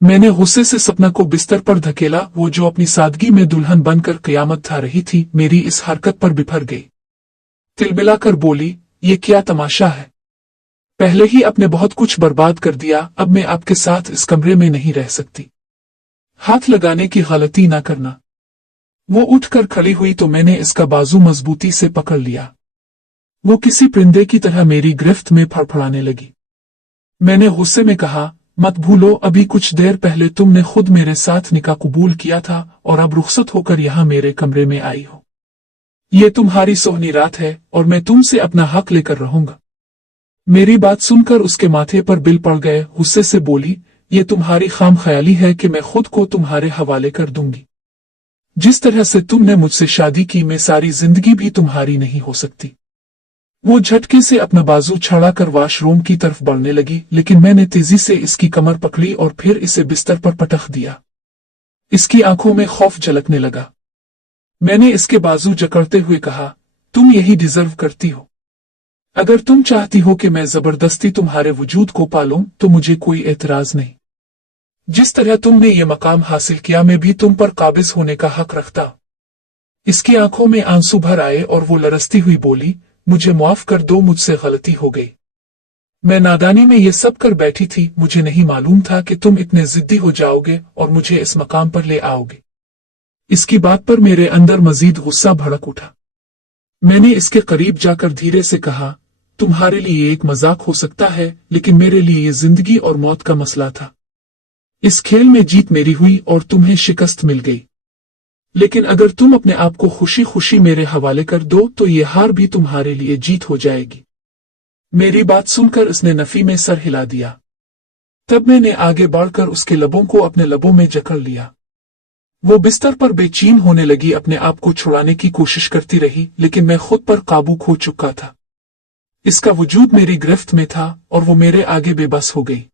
मैंने गुस्से से सपना को बिस्तर पर धकेला। वो जो अपनी सादगी में दुल्हन बनकर कयामत ढा रही थी, मेरी इस हरकत पर बिफर गई। तिलमिलाकर बोली, ये क्या तमाशा है? पहले ही आपने बहुत कुछ बर्बाद कर दिया, अब मैं आपके साथ इस कमरे में नहीं रह सकती। हाथ लगाने की गलती ना करना। वो उठकर खड़ी हुई तो मैंने इसका बाजू मजबूती से पकड़ लिया। वो किसी परिंदे की तरह मेरी गिरफ्त में फड़फड़ाने लगी। मैंने गुस्से में कहा, मत भूलो, अभी कुछ देर पहले तुमने खुद मेरे साथ निकाह कबूल किया था और अब रुखसत होकर यहाँ मेरे कमरे में आई हो। ये तुम्हारी सोहनी रात है और मैं तुमसे अपना हक लेकर रहूंगा। मेरी बात सुनकर उसके माथे पर बिल पड़ गए। गुस्से से बोली, ये तुम्हारी खाम ख्याली है कि मैं खुद को तुम्हारे हवाले कर दूंगी। जिस तरह से तुमने मुझसे शादी की, मैं सारी जिंदगी भी तुम्हारी नहीं हो सकती। वो झटके से अपना बाजू छड़ाकर वॉशरूम की तरफ बढ़ने लगी, लेकिन मैंने तेजी से इसकी कमर पकड़ी और फिर इसे बिस्तर पर पटक दिया। इसकी आंखों में खौफ झलकने लगा। मैंने इसके बाजू जकड़ते हुए कहा, तुम यही डिजर्व करती हो। अगर तुम चाहती हो कि मैं जबरदस्ती तुम्हारे वजूद को पालूं तो मुझे कोई एतराज नहीं। जिस तरह तुमने ये मकाम हासिल किया, मैं भी तुम पर काबिज होने का हक रखता। इसकी आंखों में आंसू भर आए और वो लरसती हुई बोली, मुझे माफ कर दो, मुझसे गलती हो गई। मैं नादानी में ये सब कर बैठी थी। मुझे नहीं मालूम था कि तुम इतने जिद्दी हो जाओगे और मुझे इस मकाम पर ले आओगे। इसकी बात पर मेरे अंदर मजीद गुस्सा भड़क उठा। मैंने इसके करीब जाकर धीरे से कहा, तुम्हारे लिए एक मजाक हो सकता है, लेकिन मेरे लिए ये जिंदगी और मौत का मसला था। इस खेल में जीत मेरी हुई और तुम्हें शिकस्त मिल गई। लेकिन अगर तुम अपने आप को खुशी खुशी मेरे हवाले कर दो तो ये हार भी तुम्हारे लिए जीत हो जाएगी। मेरी बात सुनकर इसने नफी में सर हिला दिया। तब मैंने आगे बढ़कर उसके लबों को अपने लबों में जकड़ लिया। वो बिस्तर पर बेचैन होने लगी, अपने आप को छुड़ाने की कोशिश करती रही, लेकिन मैं खुद पर काबू खो चुका था। इसका वजूद मेरी गिरफ्त में था और वो मेरे आगे बेबस हो गई।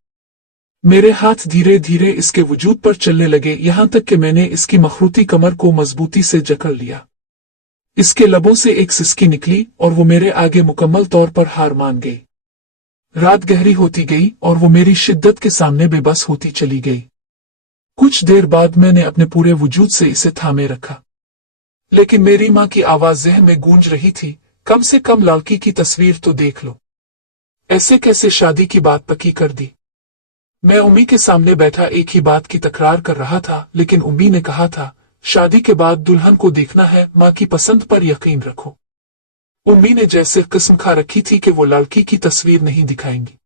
मेरे हाथ धीरे धीरे इसके वजूद पर चलने लगे, यहां तक कि मैंने इसकी मखरूती कमर को मजबूती से जकड़ लिया। इसके लबों से एक सिसकी निकली और वो मेरे आगे मुकम्मल तौर पर हार मान गई। रात गहरी होती गई और वो मेरी शिद्दत के सामने बेबस होती चली गई। कुछ देर बाद मैंने अपने पूरे वजूद से इसे थामे रखा, लेकिन मेरी मां की आवाज ज़हन में गूंज रही थी, कम से कम लड़की की तस्वीर तो देख लो। ऐसे कैसे शादी की बात पक्की कर दी? मैं उम्मी के सामने बैठा एक ही बात की तकरार कर रहा था, लेकिन उम्मी ने कहा था, शादी के बाद दुल्हन को देखना है, मां की पसंद पर यकीन रखो। उम्मी ने जैसे किस्म खा रखी थी कि वो लड़की की तस्वीर नहीं दिखाएंगी।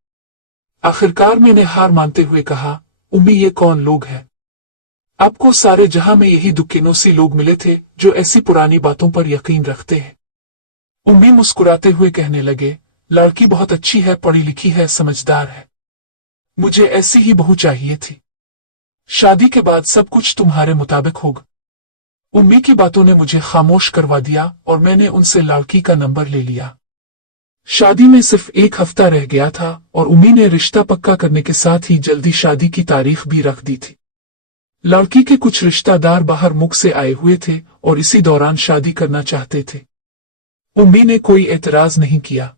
आखिरकार मैंने हार मानते हुए कहा, उम्मी ये कौन लोग हैं? आपको सारे जहां में यही दुक्किनोसी लोग मिले थे जो ऐसी पुरानी बातों पर यकीन रखते हैं। उम्मी मुस्कुराते हुए कहने लगे, लड़की बहुत अच्छी है, पढ़ी लिखी है, समझदार है। मुझे ऐसी ही बहू चाहिए थी। शादी के बाद सब कुछ तुम्हारे मुताबिक होगा। उम्मी की बातों ने मुझे खामोश करवा दिया और मैंने उनसे लड़की का नंबर ले लिया। शादी में सिर्फ एक हफ्ता रह गया था और उम्मी ने रिश्ता पक्का करने के साथ ही जल्दी शादी की तारीख भी रख दी थी। लड़की के कुछ रिश्तेदार बाहर मुख से आए हुए थे और इसी दौरान शादी करना चाहते थे। उम्मी ने कोई एतराज नहीं किया।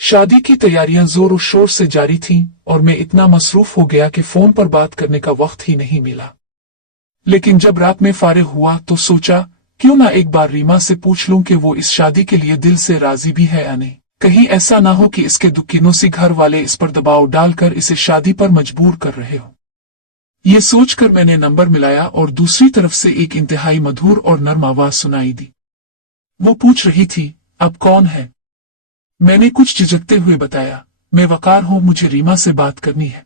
शादी की तैयारियां जोर शोर से जारी थीं और मैं इतना मसरूफ हो गया कि फोन पर बात करने का वक्त ही नहीं मिला। लेकिन जब रात में फारिग हुआ तो सोचा, क्यों ना एक बार रीमा से पूछ लूं कि वो इस शादी के लिए दिल से राजी भी है या नहीं। कहीं ऐसा ना हो कि इसके दुक्किनों घर वाले इस पर दबाव डालकर इसे शादी पर मजबूर कर रहे हो। ये सोचकर मैंने नंबर मिलाया और दूसरी तरफ से एक इंतहाई मधुर और नर्म आवाज सुनाई दी। वो पूछ रही थी, अब कौन है? मैंने कुछ झिझकते हुए बताया, मैं वकार हूं, मुझे रीमा से बात करनी है।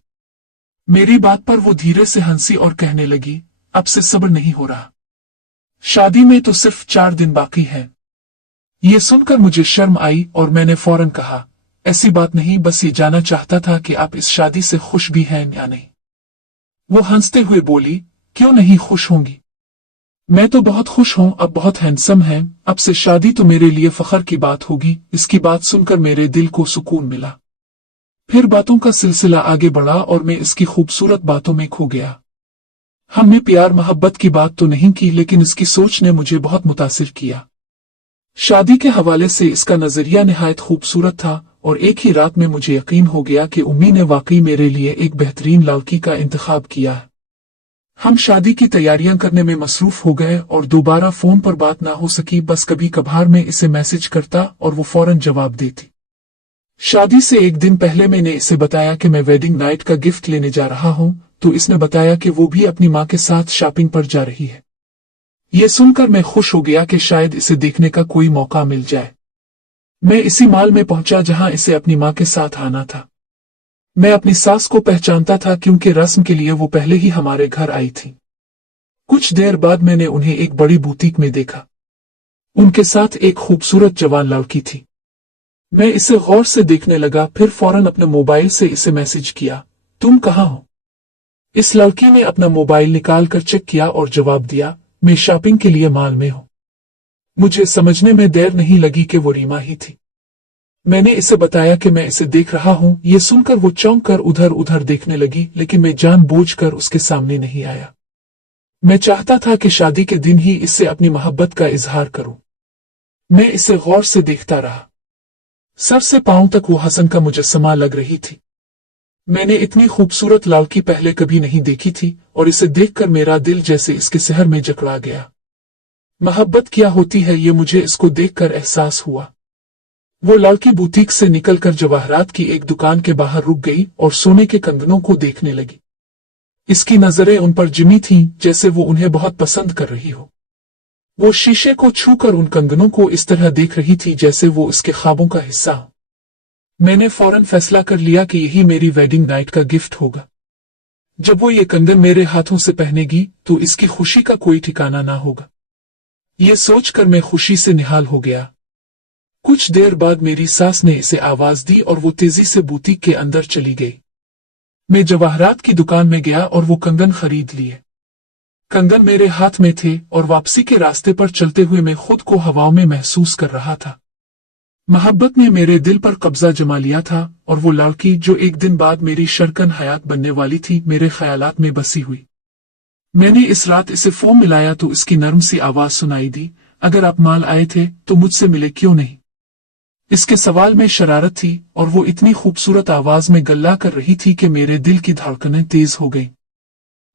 मेरी बात पर वो धीरे से हंसी और कहने लगी, अब से सब्र नहीं हो रहा। शादी में तो सिर्फ 4 दिन बाकी है। ये सुनकर मुझे शर्म आई और मैंने फौरन कहा, ऐसी बात नहीं, बस ये जानना चाहता था कि आप इस शादी से खुश भी हैं या नहीं। वो हंसते हुए बोली, क्यों नहीं खुश होंगी? मैं तो बहुत खुश हूं, अब बहुत हैंडसम है, अब से शादी तो मेरे लिए फख्र की बात होगी। इसकी बात सुनकर मेरे दिल को सुकून मिला। फिर बातों का सिलसिला आगे बढ़ा और मैं इसकी खूबसूरत बातों में खो गया। हमने प्यार मोहब्बत की बात तो नहीं की, लेकिन इसकी सोच ने मुझे बहुत मुतासिर किया। शादी के हवाले से इसका नजरिया निहायत खूबसूरत था और एक ही रात में मुझे यकीन हो गया कि उम्मी ने वाकई मेरे लिए एक बेहतरीन लड़की का इंतखाब किया है। हम शादी की तैयारियां करने में मसरूफ हो गए और दोबारा फोन पर बात ना हो सकी। बस कभी कभार मैं इसे मैसेज करता और वो फौरन जवाब देती। शादी से एक दिन पहले मैंने इसे बताया कि मैं वेडिंग नाइट का गिफ्ट लेने जा रहा हूं, तो इसने बताया कि वो भी अपनी मां के साथ शॉपिंग पर जा रही है। ये सुनकर मैं खुश हो गया कि शायद इसे देखने का कोई मौका मिल जाए। मैं इसी मॉल में पहुंचा जहां इसे अपनी मां के साथ आना था। मैं अपनी सास को पहचानता था क्योंकि रस्म के लिए वो पहले ही हमारे घर आई थी। कुछ देर बाद मैंने उन्हें एक बड़ी बुटीक में देखा। उनके साथ एक खूबसूरत जवान लड़की थी। मैं इसे गौर से देखने लगा, फिर फौरन अपने मोबाइल से इसे मैसेज किया, तुम कहाँ हो? इस लड़की ने अपना मोबाइल निकाल कर चेक किया और जवाब दिया, मैं शॉपिंग के लिए मॉल में हूं। मुझे समझने में देर नहीं लगी कि वो रीमा ही थी। मैंने इसे बताया कि मैं इसे देख रहा हूं। ये सुनकर वो चौंक कर उधर उधर देखने लगी, लेकिन मैं जानबूझकर उसके सामने नहीं आया। मैं चाहता था कि शादी के दिन ही इससे अपनी मोहब्बत का इजहार करूं। मैं इसे गौर से देखता रहा। सर से पांव तक वो हसन का मुजस्समा लग रही थी। मैंने इतनी खूबसूरत लड़की पहले कभी नहीं देखी थी और इसे देखकर मेरा दिल जैसे इसके सहर में जकड़ा गया। मोहब्बत क्या होती है ये मुझे इसको देखकर एहसास हुआ। वो लड़की बुटीक से निकलकर जवाहरात की एक दुकान के बाहर रुक गई और सोने के कंगनों को देखने लगी। इसकी नजरें उन पर जिमी थीं, जैसे वो उन्हें बहुत पसंद कर रही हो। वो शीशे को छूकर उन कंगनों को इस तरह देख रही थी जैसे वो उसके ख्वाबों का हिस्सा हो। मैंने फौरन फैसला कर लिया कि यही मेरी वेडिंग नाइट का गिफ्ट होगा। जब वो ये कंगन मेरे हाथों से पहनेगी तो इसकी खुशी का कोई ठिकाना ना होगा। ये सोचकर मैं खुशी से निहाल हो गया। कुछ देर बाद मेरी सास ने इसे आवाज दी और वो तेजी से बुटीक के अंदर चली गई। मैं जवाहरात की दुकान में गया और वो कंगन खरीद लिए। कंगन मेरे हाथ में थे और वापसी के रास्ते पर चलते हुए मैं खुद को हवाओं में महसूस कर रहा था। मोहब्बत ने मेरे दिल पर कब्जा जमा लिया था और वो लड़की जो एक दिन बाद मेरी शरकन हयात बनने वाली थी मेरे ख्यालात में बसी हुई। मैंने इस रात इसे फोन मिलाया तो इसकी नरम सी आवाज सुनाई दी, अगर आप माल आए थे तो मुझसे मिले क्यों नहीं? इसके सवाल में शरारत थी और वो इतनी खूबसूरत आवाज में गल्ला कर रही थी कि मेरे दिल की धड़कनें तेज हो गईं।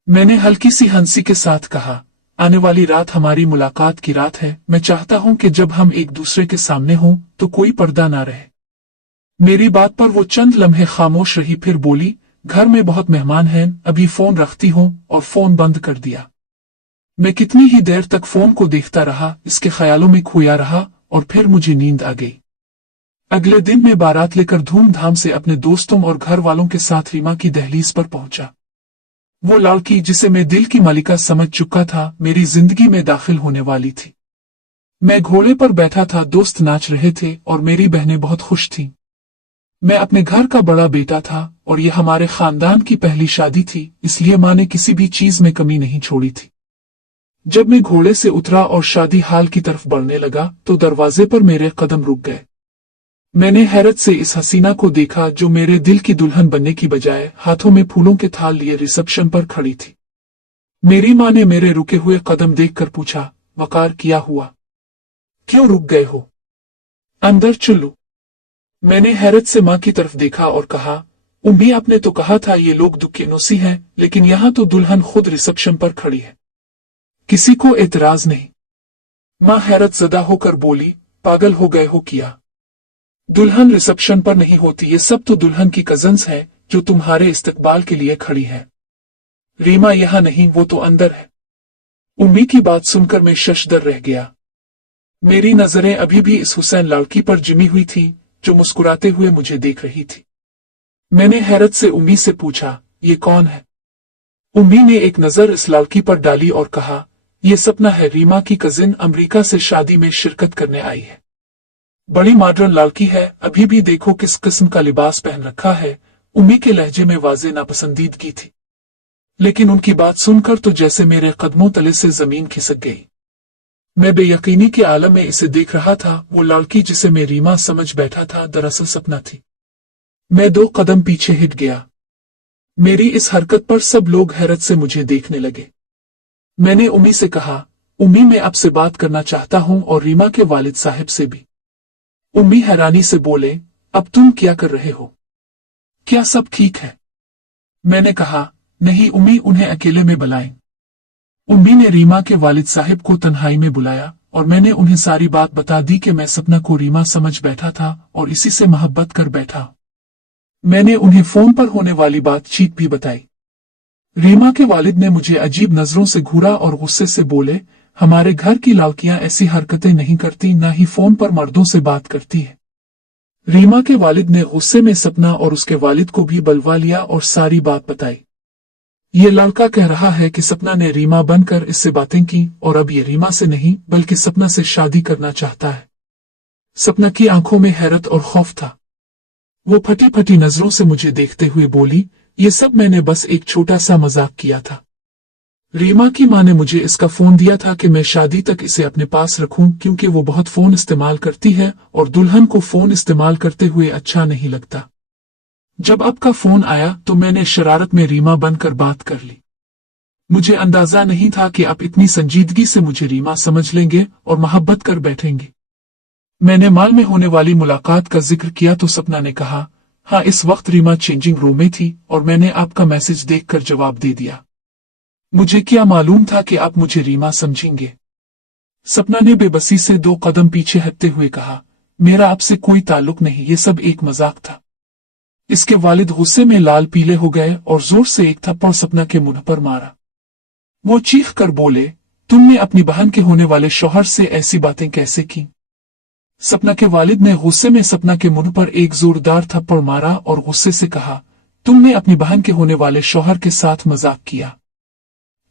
मैंने हल्की सी हंसी के साथ कहा, आने वाली रात हमारी मुलाकात की रात है। मैं चाहता हूं कि जब हम एक दूसरे के सामने हों तो कोई पर्दा ना रहे। मेरी बात पर वो चंद लम्हे खामोश रही, फिर बोली, घर में बहुत मेहमान हैं, अभी फोन रखती हूं, और फोन बंद कर दिया। मैं कितनी ही देर तक फोन को देखता रहा, इसके ख्यालों में खोया रहा और फिर मुझे नींद आ गई। अगले दिन मैं बारात लेकर धूमधाम से अपने दोस्तों और घर वालों के साथ रीमा की दहलीज पर पहुंचा। वो लड़की जिसे मैं दिल की मालिका समझ चुका था मेरी जिंदगी में दाखिल होने वाली थी। मैं घोड़े पर बैठा था, दोस्त नाच रहे थे और मेरी बहनें बहुत खुश थीं। मैं अपने घर का बड़ा बेटा था और ये हमारे खानदान की पहली शादी थी, इसलिए मां ने किसी भी चीज में कमी नहीं छोड़ी थी। जब मैं घोड़े से उतरा और शादी हाल की तरफ बढ़ने लगा तो दरवाजे पर मेरे कदम रुक गए। मैंने हैरत से इस हसीना को देखा जो मेरे दिल की दुल्हन बनने की बजाय हाथों में फूलों के थाल लिए रिसेप्शन पर खड़ी थी। मेरी मां ने मेरे रुके हुए कदम देखकर पूछा, वकार क्या हुआ? क्यों रुक गए हो? अंदर चलो। मैंने हैरत से मां की तरफ देखा और कहा, उम्मी आपने तो कहा था ये लोग दुखनोसी हैं, लेकिन यहां तो दुल्हन खुद रिसेप्शन पर खड़ी है, किसी को एतराज नहीं। मां हैरत ज़दा होकर बोली, पागल हो गए हो क्या? दुल्हन रिसेप्शन पर नहीं होती, ये सब तो दुल्हन की कजन्स हैं जो तुम्हारे इस्तकबाल के लिए खड़ी है। रीमा यहां नहीं, वो तो अंदर है। उम्मी की बात सुनकर मैं शशदर रह गया। मेरी नजरें अभी भी इस हुसैन लड़की पर जिमी हुई थी जो मुस्कुराते हुए मुझे देख रही थी। मैंने हैरत से उम्मी से पूछा, ये कौन है? उम्मी ने एक नजर इस लड़की पर डाली और कहा, ये सपना है, रीमा की कजिन, अमेरिका से शादी में शिरकत करने आई है। बड़ी मॉडर्न लड़की है, अभी भी देखो किस किस्म का लिबास पहन रखा है। उम्मी के लहजे में वाज़े नापसंदीदगी थी, लेकिन उनकी बात सुनकर तो जैसे मेरे कदमों तले से जमीन खिसक गई। मैं बेयकीनी के आलम में इसे देख रहा था। वो लड़की जिसे मैं रीमा समझ बैठा था दरअसल सपना थी। मैं 2 कदम पीछे हट गया। मेरी इस हरकत पर सब लोग हैरत से मुझे देखने लगे। मैंने उम्मी से कहा, उम्मी मैं आपसे बात करना चाहता हूं और रीमा के वालिद साहब से भी। उम्मी हैरानी से बोले, अब तुम क्या कर रहे हो? क्या सब ठीक है? मैंने कहा, नहीं उम्मी, उन्हें अकेले में बुलाएं। उम्मी ने रीमा के वालिद साहिब को तन्हाई में बुलाया और मैंने उन्हें सारी बात बता दी कि मैं सपना को रीमा समझ बैठा था और इसी से मोहब्बत कर बैठा। मैंने उन्हें फोन पर होने वाली बातचीत भी बताई। रीमा के वालिद ने मुझे अजीब नजरों से घूरा और गुस्से से बोले, हमारे घर की लड़कियां ऐसी हरकतें नहीं करती, ना ही फोन पर मर्दों से बात करती है। रीमा के वालिद ने गुस्से में सपना और उसके वालिद को भी बुलवा लिया और सारी बात बताई। ये लड़का कह रहा है कि सपना ने रीमा बनकर इससे बातें की और अब ये रीमा से नहीं बल्कि सपना से शादी करना चाहता है। सपना की आंखों में हैरत और खौफ था। वो फटी फटी नजरों से मुझे देखते हुए बोली, ये सब मैंने बस एक छोटा सा मजाक किया था। रीमा की मां ने मुझे इसका फोन दिया था कि मैं शादी तक इसे अपने पास रखूं, क्योंकि वो बहुत फोन इस्तेमाल करती है और दुल्हन को फोन इस्तेमाल करते हुए अच्छा नहीं लगता। जब आपका फोन आया तो मैंने शरारत में रीमा बनकर बात कर ली। मुझे अंदाजा नहीं था कि आप इतनी संजीदगी से मुझे रीमा समझ लेंगे और मोहब्बत कर बैठेंगे। मैंने मॉल में होने वाली मुलाकात का जिक्र किया तो सपना ने कहा, हाँ इस वक्त रीमा चेंजिंग रूम में थी और मैंने आपका मैसेज देखकर जवाब दे दिया। मुझे क्या मालूम था कि आप मुझे रीमा समझेंगे। सपना ने बेबसी से 2 कदम पीछे हटते हुए कहा, मेरा आपसे कोई ताल्लुक नहीं, ये सब एक मजाक था। इसके वालिद गुस्से में लाल पीले हो गए और जोर से एक थप्पड़ सपना के मुंह पर मारा। वो चीख कर बोले, तुमने अपनी बहन के होने वाले शौहर से ऐसी बातें कैसे की? सपना के वालिद ने गुस्से में सपना के मुंह पर एक जोरदार थप्पड़ मारा और गुस्से से कहा, तुमने अपनी बहन के होने वाले शौहर के साथ मजाक किया।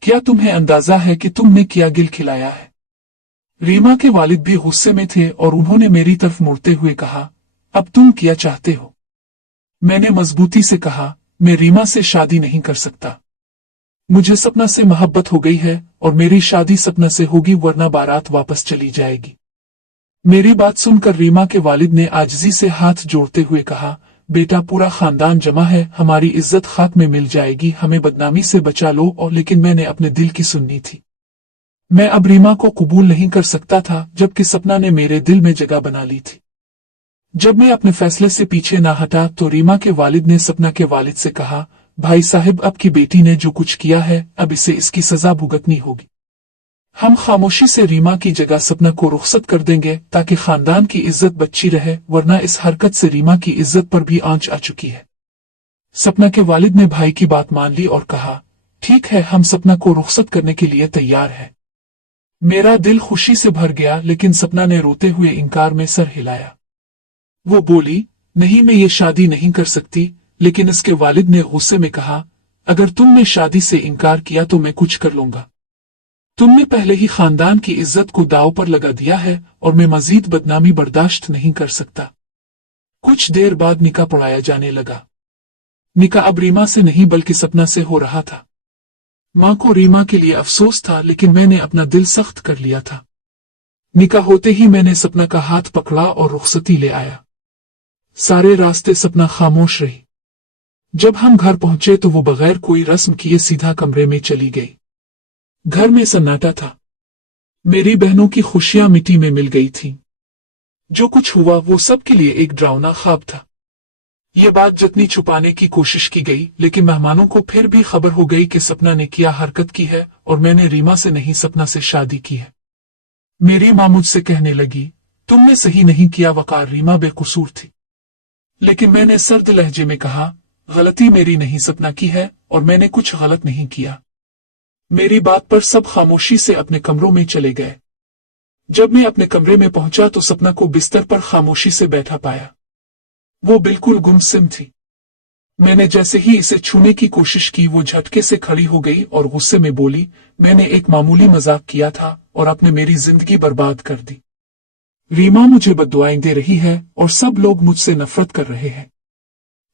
क्या तुम्हें अंदाजा है कि तुमने क्या गिल खिलाया है? रीमा के वालिद भी गुस्से में थे और उन्होंने मेरी तरफ मुड़ते हुए कहा, अब तुम क्या चाहते हो? मैंने मजबूती से कहा, मैं रीमा से शादी नहीं कर सकता। मुझे सपना से मोहब्बत हो गई है और मेरी शादी सपना से होगी, वरना बारात वापस चली जाएगी। मेरी बात सुनकर रीमा के वालिद ने आजिज़ी से हाथ जोड़ते हुए कहा, बेटा पूरा खानदान जमा है, हमारी इज्जत खाक में मिल जाएगी, हमें बदनामी से बचा लो। और लेकिन मैंने अपने दिल की सुननी थी। मैं अब रीमा को कबूल नहीं कर सकता था, जबकि सपना ने मेरे दिल में जगह बना ली थी। जब मैं अपने फैसले से पीछे ना हटा तो रीमा के वालिद ने सपना के वालिद से कहा, भाई साहब अब की बेटी ने जो कुछ किया है अब इसे इसकी सजा भुगतनी होगी। हम खामोशी से रीमा की जगह सपना को रुखसत कर देंगे ताकि खानदान की इज्जत बची रहे, वरना इस हरकत से रीमा की इज्जत पर भी आंच आ चुकी है। सपना के वालिद ने भाई की बात मान ली और कहा, ठीक है, हम सपना को रुखसत करने के लिए तैयार हैं। मेरा दिल खुशी से भर गया, लेकिन सपना ने रोते हुए इनकार में सर हिलाया। वो बोली, नहीं मैं ये शादी नहीं कर सकती। लेकिन इसके वालिद ने गुस्से में कहा, अगर तुमने शादी से इनकार किया तो मैं कुछ कर लूंगा। तुमने पहले ही खानदान की इज्जत को दांव पर लगा दिया है और मैं मजीद बदनामी बर्दाश्त नहीं कर सकता। कुछ देर बाद निकाह पढ़ाया जाने लगा। निकाह अब रीमा से नहीं बल्कि सपना से हो रहा था। मां को रीमा के लिए अफसोस था, लेकिन मैंने अपना दिल सख्त कर लिया था। निकाह होते ही मैंने सपना का हाथ पकड़ा और रुखसती ले आया। सारे रास्ते सपना खामोश रही। जब हम घर पहुंचे तो वो बगैर कोई रस्म किए सीधा कमरे में चली गई। घर में सन्नाटा था। मेरी बहनों की खुशियां मिट्टी में मिल गई थीं। जो कुछ हुआ वो सबके लिए एक डरावना ख्वाब था। ये बात जितनी छुपाने की कोशिश की गई, लेकिन मेहमानों को फिर भी खबर हो गई कि सपना ने क्या हरकत की है और मैंने रीमा से नहीं सपना से शादी की है। मेरी मां मुझसे कहने लगी, तुमने सही नहीं किया वकार, रीमा बेकसूर थी। लेकिन मैंने सर्द लहजे में कहा, गलती मेरी नहीं सपना की है और मैंने कुछ गलत नहीं किया। मेरी बात पर सब खामोशी से अपने कमरों में चले गए। जब मैं अपने कमरे में पहुंचा तो सपना को बिस्तर पर खामोशी से बैठा पाया। वो बिल्कुल गुमसुम थी। मैंने जैसे ही इसे छूने की कोशिश की वो झटके से खड़ी हो गई और गुस्से में बोली, मैंने एक मामूली मजाक किया था और आपने मेरी जिंदगी बर्बाद कर दी। रीमा मुझे बद्दुआएं दे रही है और सब लोग मुझसे नफरत कर रहे हैं।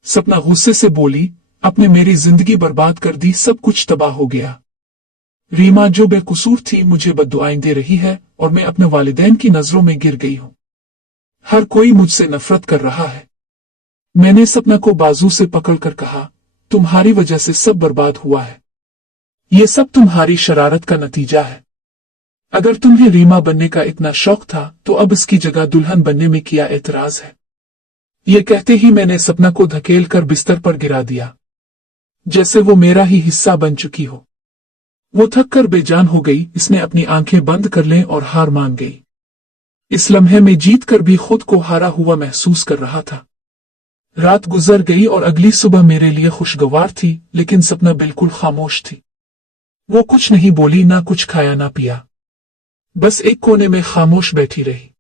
सपना गुस्से से बोली, आपने मेरी जिंदगी बर्बाद कर दी, सब कुछ तबाह हो गया। रीमा जो बेकसूर थी मुझे बद्दुआएं दे रही है और मैं अपने वालिदैन की नजरों में गिर गई हूं। हर कोई मुझसे नफरत कर रहा है। मैंने सपना को बाजू से पकड़कर कहा, तुम्हारी वजह से सब बर्बाद हुआ है। ये सब तुम्हारी शरारत का नतीजा है। अगर तुम्हें रीमा बनने का इतना शौक था तो अब इसकी जगह दुल्हन बनने में क्या एतराज है? ये कहते ही मैंने सपना को धकेल कर बिस्तर पर गिरा दिया, जैसे वो मेरा ही हिस्सा बन चुकी हो। वो थक कर बेजान हो गई, इसने अपनी आंखें बंद कर लें और हार मान गई। इस लम्हे में जीत कर भी खुद को हारा हुआ महसूस कर रहा था। रात गुजर गई और अगली सुबह मेरे लिए खुशगवार थी, लेकिन सपना बिल्कुल खामोश थी। वो कुछ नहीं बोली, ना कुछ खाया ना पिया, बस एक कोने में खामोश बैठी रही।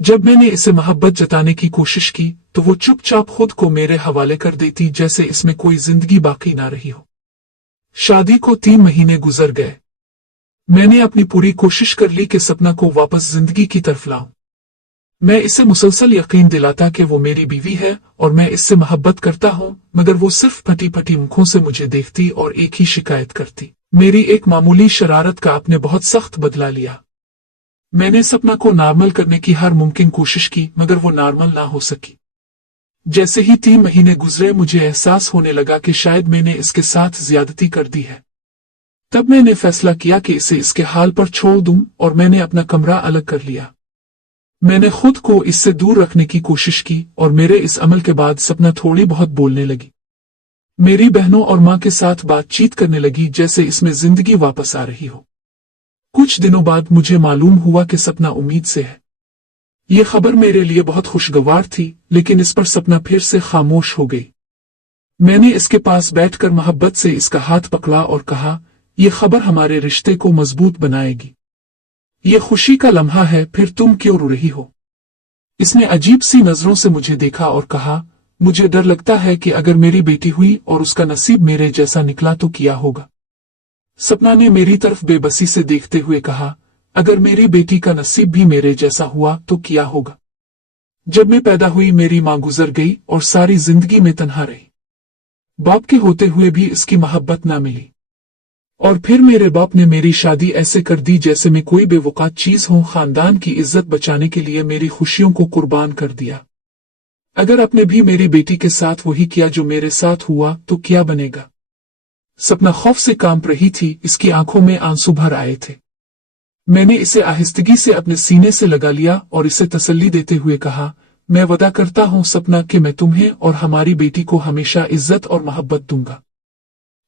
जब मैंने इसे मोहब्बत जताने की कोशिश की तो वो चुपचाप खुद को मेरे हवाले कर देती, जैसे इसमें कोई जिंदगी बाकी ना रही हो। शादी को 3 महीने गुजर गए। मैंने अपनी पूरी कोशिश कर ली कि सपना को वापस जिंदगी की तरफ लाऊं। मैं इसे मुसलसल यकीन दिलाता कि वो मेरी बीवी है और मैं इससे मोहब्बत करता हूं, मगर वो सिर्फ फटी फटी आंखों से मुझे देखती और एक ही शिकायत करती। मेरी एक मामूली शरारत का आपने बहुत सख्त बदला लिया। मैंने सपना को नॉर्मल करने की हर मुमकिन कोशिश की, मगर वो नॉर्मल ना हो सकी। जैसे ही 3 महीने गुजरे मुझे एहसास होने लगा कि शायद मैंने इसके साथ ज्यादती कर दी है। तब मैंने फैसला किया कि इसे इसके हाल पर छोड़ दूं और मैंने अपना कमरा अलग कर लिया। मैंने खुद को इससे दूर रखने की कोशिश की और मेरे इस अमल के बाद सपना थोड़ी बहुत बोलने लगी। मेरी बहनों और मां के साथ बातचीत करने लगी, जैसे इसमें जिंदगी वापस आ रही हो। कुछ दिनों बाद मुझे मालूम हुआ कि सपना उम्मीद से है। ये खबर मेरे लिए बहुत खुशगवार थी, लेकिन इस पर सपना फिर से खामोश हो गई। मैंने इसके पास बैठकर मोहब्बत से इसका हाथ पकड़ा और कहा, यह खबर हमारे रिश्ते को मजबूत बनाएगी। ये खुशी का लम्हा है, फिर तुम क्यों रो रही हो? इसने अजीब सी नजरों से मुझे देखा और कहा, मुझे डर लगता है कि अगर मेरी बेटी हुई और उसका नसीब मेरे जैसा निकला तो क्या होगा। सपना ने मेरी तरफ बेबसी से देखते हुए कहा, अगर मेरी बेटी का नसीब भी मेरे जैसा हुआ तो क्या होगा? जब मैं पैदा हुई मेरी मां गुजर गई और सारी जिंदगी में तन्हा रही। बाप के होते हुए भी इसकी मोहब्बत ना मिली। और फिर मेरे बाप ने मेरी शादी ऐसे कर दी जैसे मैं कोई बेवकात चीज हूं। खानदान की इज्जत बचाने के लिए मेरी खुशियों को कुर्बान कर दिया। अगर आपने भी मेरी बेटी के साथ वही किया जो मेरे साथ हुआ तो क्या बनेगा? सपना खौफ से कांप रही थी, इसकी आंखों में आंसू भर आए थे। मैंने इसे आहिस्तगी से अपने सीने से लगा लिया और इसे तसल्ली देते हुए कहा, मैं वादा करता हूं सपना कि मैं तुम्हें और हमारी बेटी को हमेशा इज्जत और मोहब्बत दूंगा।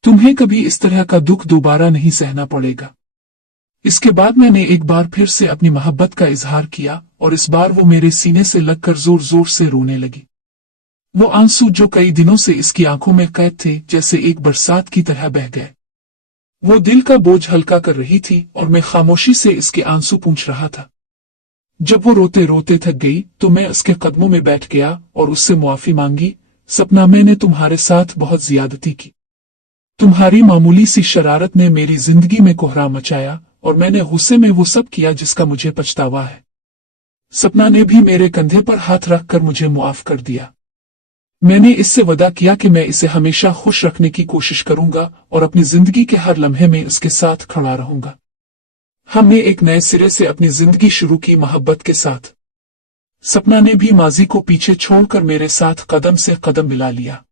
तुम्हें कभी इस तरह का दुख दोबारा नहीं सहना पड़ेगा। इसके बाद मैंने एक बार फिर से अपनी मोहब्बत का इजहार किया और इस बार वो मेरे सीने से लगकर जोर जोर से रोने लगी। वो आंसू जो कई दिनों से इसकी आंखों में कैद थे, जैसे एक बरसात की तरह बह गए। वो दिल का बोझ हल्का कर रही थी और मैं खामोशी से इसके आंसू पूंछ रहा था। जब वो रोते रोते थक गई तो मैं उसके कदमों में बैठ गया और उससे मुआफी मांगी। सपना, मैंने तुम्हारे साथ बहुत ज्यादती की। तुम्हारी मामूली सी शरारत ने मेरी जिंदगी में कोहराम मचाया और मैंने गुस्से में वो सब किया जिसका मुझे पछतावा है। सपना ने भी मेरे कंधे पर हाथ रखकर मुझे मुआफ कर दिया। मैंने इससे वादा किया कि मैं इसे हमेशा खुश रखने की कोशिश करूंगा और अपनी जिंदगी के हर लम्हे में इसके साथ खड़ा रहूंगा। हमने एक नए सिरे से अपनी जिंदगी शुरू की, मोहब्बत के साथ। सपना ने भी माजी को पीछे छोड़कर मेरे साथ कदम से कदम मिला लिया।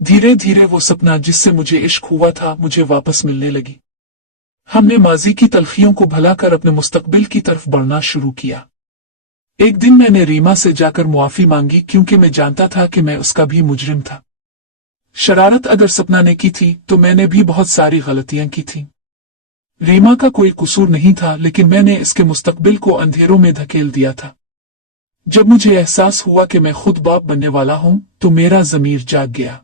धीरे धीरे वो सपना जिससे मुझे इश्क हुआ था मुझे वापस मिलने लगी। हमने माजी की तलखियों को भुलाकर अपने मुस्तकबिल की तरफ बढ़ना शुरू किया। एक दिन मैंने रीमा से जाकर मुआफी मांगी, क्योंकि मैं जानता था कि मैं उसका भी मुजरिम था। शरारत अगर सपना ने की थी तो मैंने भी बहुत सारी गलतियां की थी। रीमा का कोई कसूर नहीं था, लेकिन मैंने इसके मुस्तकबिल को अंधेरों में धकेल दिया था। जब मुझे एहसास हुआ कि मैं खुद बाप बनने वाला हूं तो मेरा ज़मीर जाग गया।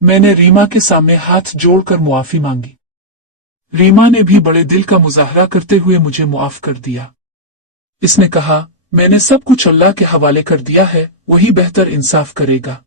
मैंने रीमा के सामने हाथ जोड़कर मुआफी मांगी। रीमा ने भी बड़े दिल का मुजाहरा करते हुए मुझे मुआफ कर दिया। इसने कहा, मैंने सब कुछ अल्लाह के हवाले कर दिया है, वही बेहतर इंसाफ करेगा।